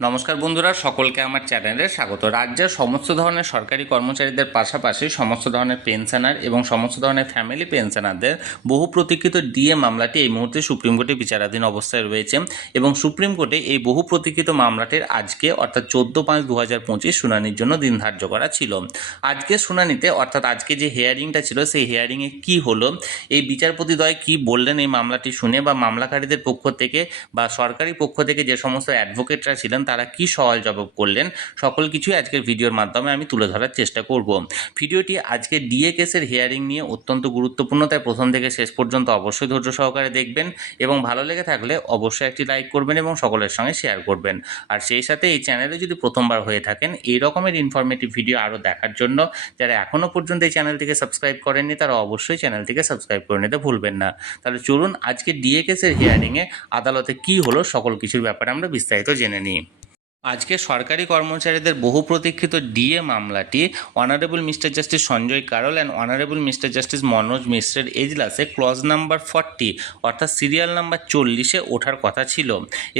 নমস্কার বন্ধুরা, সকলকে আমার চ্যানেলে স্বাগত। রাজ্যের সমস্ত ধরনের সরকারি কর্মচারীদের পাশাপাশি সমস্ত ধরনের পেনশনার এবং সমস্ত ধরনের ফ্যামিলি পেনশনারদের বহু প্রতীক্ষিত ডিএ মামলাটি এই মুহূর্তে সুপ্রিম কোর্টে বিচারাধীন অবস্থায় রয়েছে এবং সুপ্রিম কোর্টে এই বহু প্রতীক্ষিত মামলাটির আজকে অর্থাৎ 14/5/2025 শুনানির জন্য দিন ধার্য করা ছিল। আজকে শুনানিতে অর্থাৎ আজকে যে হিয়ারিংটা ছিল সেই হিয়ারিংয়ে কি হলো, এই বিচারপতিদ্বয় কি বললেন এই মামলাটি শুনে, বা মামলাকারীদের পক্ষ থেকে বা সরকারি পক্ষ থেকে যে সমস্ত অ্যাডভোকেটরা ছিলেন তারা কি সওয়াল জবাব করলেন, সকল কিছুই আজকের ভিডিওর মাধ্যমে আমি তুলে ধরার চেষ্টা করব। ভিডিওটি আজকে ডিএ কেসের হিয়ারিং নিয়ে অত্যন্ত গুরুত্বপূর্ণ, তাই প্রথম থেকে শেষ পর্যন্ত অবশ্যই ধৈর্য সহকারে দেখবেন এবং ভালো লেগে থাকলে অবশ্যই একটি লাইক করবেন এবং সকলের সঙ্গে শেয়ার করবেন। আর সেই সাথে এই চ্যানেলে যদি প্রথমবার হয়ে থাকেন এই রকমের ইনফরমেটিভ ভিডিও আরও দেখার জন্য যারা এখনও পর্যন্ত এই চ্যানেলটিকে সাবস্ক্রাইব করেননি তারা অবশ্যই চ্যানেলটিকে সাবস্ক্রাইব করে নিতে ভুলবেন না। তাহলে চলুন আজকে ডিএ কেসের হিয়ারিংয়ে আদালতে কি হলো সকল কিছুর ব্যাপারে আমরা বিস্তারিত জেনে নিই। আজকে সরকারি কর্মচারীদের বহু প্রতীক্ষিত ডিএ মামলাটি honourable mister justice Sanjay Karol and honourable mister justice Manoj মিশ্রের এজলাসে ক্লজ নাম্বার 40 অর্থাৎ সিরিয়াল নাম্বার 40-এ ওঠার কথা ছিল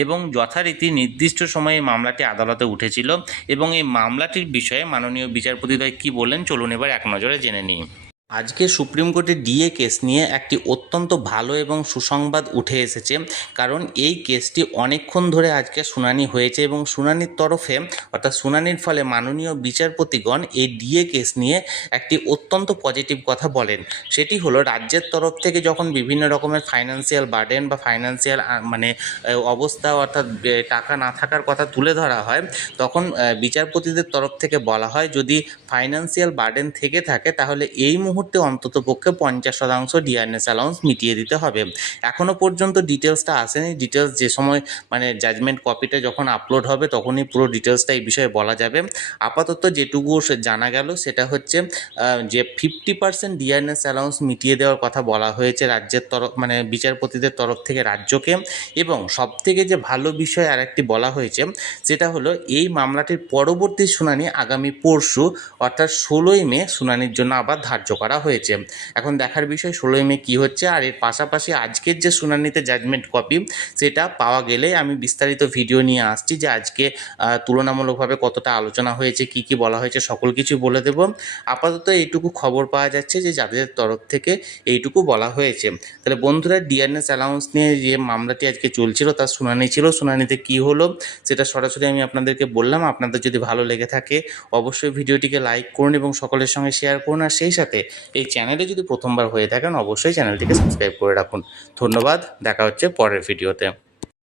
এবং যথারীতি নির্দিষ্ট সময়ে মামলাটি আদালতে উঠেছিল এবং এই মামলাটির বিষয়ে মাননীয় বিচারপতিদ্বয় কী বললেন চলুন এবার এক নজরে জেনে নিই। আজকে সুপ্রিম কোর্টে ডিএ কেস নিয়ে একটি অত্যন্ত ভালো এবং সুসংবাদ উঠে এসেছে, কারণ এই কেসটি অনেকক্ষণ ধরে আজকে শুনানি হয়েছে এবং শুনানির তরফে অর্থাৎ শুনানির ফলে মাননীয় বিচারপতিগণ এই ডিএ কেস নিয়ে একটি অত্যন্ত পজিটিভ কথা বলেন। সেটি হলো রাজ্যের তরফ থেকে যখন বিভিন্ন রকমের ফাইন্যান্সিয়াল বার্ডেন বা ফাইন্যান্সিয়াল অবস্থা অর্থাৎ টাকা না থাকার কথা তুলে ধরা হয়, তখন বিচারপতিদের তরফ থেকে বলা হয় যদি ফাইন্যান্সিয়াল বার্ডেন থেকে থাকে তাহলে এই মুহূর্তে অন্ততপক্ষে 50% ডিআরএস অ্যালাউন্স মিটিয়ে দিতে হবে। এখনও পর্যন্ত ডিটেলসটা আসেনি, ডিটেলস যে সময় জাজমেন্ট কপিটা যখন আপলোড হবে তখনই পুরো ডিটেলসটা এই বিষয়ে বলা যাবে। আপাতত যেটুকু জানা গেল সেটা হচ্ছে যে 50% ডিআরএস অ্যালাউন্স মিটিয়ে দেওয়ার কথা বলা হয়েছে রাজ্যের তরফ বিচারপতিদের তরফ থেকে রাজ্যকে। এবং সবথেকে যে ভালো বিষয় আর একটি বলা হয়েছে সেটা হলো এই মামলাটির পরবর্তী শুনানি আগামী পরশু অর্থাৎ 16ই মে শুনানির জন্য আবার ধার্য করা হয়েছে। এখন দেখার বিষয় 16ই মে কী হচ্ছে। আর এর পাশাপাশি আজকের যে শুনানিতে জাজমেন্ট কপি সেটা পাওয়া গেলে আমি বিস্তারিত ভিডিও নিয়ে আসছি যে আজকে তুলনামূলকভাবে কতটা আলোচনা হয়েছে, কি কি বলা হয়েছে সকল কিছু বলে দেব। আপাতত এইটুকু খবর পাওয়া যাচ্ছে যে যাদের তরফ থেকে এইটুকু বলা হয়েছে। তাহলে বন্ধুরা, ডিআরএস অ্যালাউন্স নিয়ে যে মামলাটি আজকে চলছিল তার শুনানি ছিল, শুনানিতে কী হলো সেটা সরাসরি আমি আপনাদেরকে বললাম। আপনাদের যদি ভালো লেগে থাকে অবশ্যই ভিডিওটিকে লাইক করুন এবং সকলের সঙ্গে শেয়ার করুন। আর সেই সাথে এই চ্যানেলে যদি প্রথমবার হয়ে থাকেন অবশ্যই চ্যানেলটিকে সাবস্ক্রাইব করে রাখুন। ধন্যবাদ, দেখা হচ্ছে পরের ভিডিওতে।